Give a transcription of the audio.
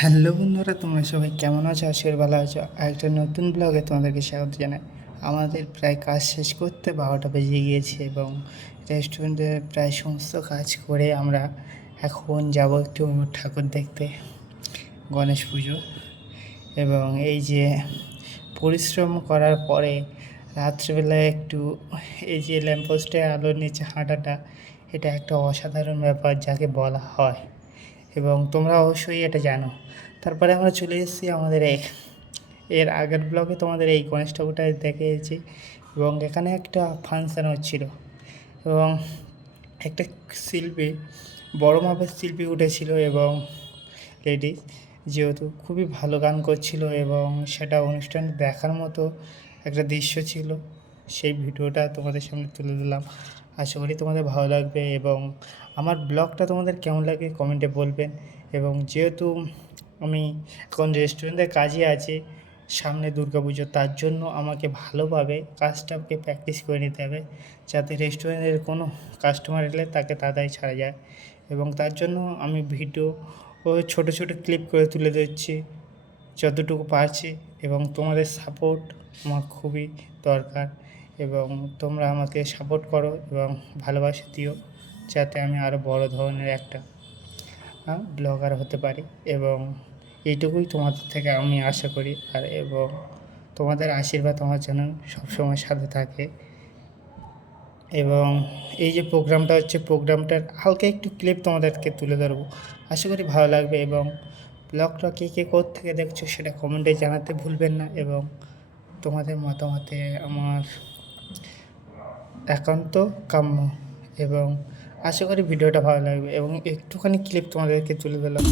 Hello বন্ধুরা, তোমরা সবাই কেমন আছো? আজকের ভালো আছো। একটা নতুন ব্লগে তোমাদেরকে স্বাগত জানাই। আমাদের প্রায় কাজ শেষ করতে 12টা বেজে গিয়েছে এবং রেস্টুরেন্টের প্রায় সমস্ত কাজ করে আমরা এখন যাব একটু ঠাকুর দেখতে, গণেশ পুজো। এবং এই যে পরিশ্রম করার পরে রাত্রিবেলায় একটু এই যে ল্যাম্পপোস্টে আলোর নিচে হাঁটাটা, এটা একটা অসাধারণ ব্যাপার যাকে বলা হয়, এবং তোমরা অবশ্যই এটা জানো। তারপরে আমরা চলে এসেছি আমাদের এর আগের ব্লগে তোমাদের এই গণেশ ঠাকুরটা দেখিয়েছি, এবং এখানে একটা ফাংশান হচ্ছিল এবং একটা শিল্পী, বড় মাপের শিল্পী উঠেছিল এবং লেডিস, যেহেতু খুবই ভালো গান করছিল এবং সেটা অনুষ্ঠান দেখার মতো একটা দৃশ্য ছিল। সেই ভিডিওটা তোমাদের সামনে তুলে দিলাম। আশা করি তোমাদের ভালো লাগবে এবং আমার ব্লগটা তোমাদের কেমন লাগে কমেন্টে বলবেন। এবং যেহেতু আমি এখন রেস্টুরেন্টের কাজে আছি, সামনে দুর্গাপুজো, তার জন্য আমাকে ভালোভাবে কাজটাকে প্র্যাকটিস করে নিতে হবে, যাতে রেস্টুরেন্টের কোনো কাস্টমার এলে তাকে তাড়াতাড়ি ছাড়া যায়। এবং তার জন্য আমি ভিডিও ও ছোটো ছোটো ক্লিপ করে তুলে দিচ্ছি যতটুকু পারছি, এবং তোমাদের সাপোর্ট আমার খুবই দরকার। এবং তোমরা আমাকে সাপোর্ট করো এবং ভালোবাসা দিও, যাতে আমি আরও বড় ধরনের একটা ব্লগার হতে পারি। এবং এইটুকুই তোমাদের থেকে আমি আশা করি, আর এবং তোমাদের আশীর্বাদ আমার যেন সবসময় সাথে থাকে। এবং এই যে প্রোগ্রামটা হচ্ছে, প্রোগ্রামটার হালকা একটু ক্লিপ তোমাদেরকে তুলে ধরবো, আশা করি ভালো লাগবে। এবং ব্লগটা কে কে থেকে দেখছো সেটা কমেন্টে জানাতে ভুলবেন না, এবং তোমাদের মতামতে আমার একান্ত কাম্য। এবং আশা করি ভিডিওটা ভালো লাগবে, এবং একটুখানি ক্লিপ তোমাদেরকে তুলে দিলাম।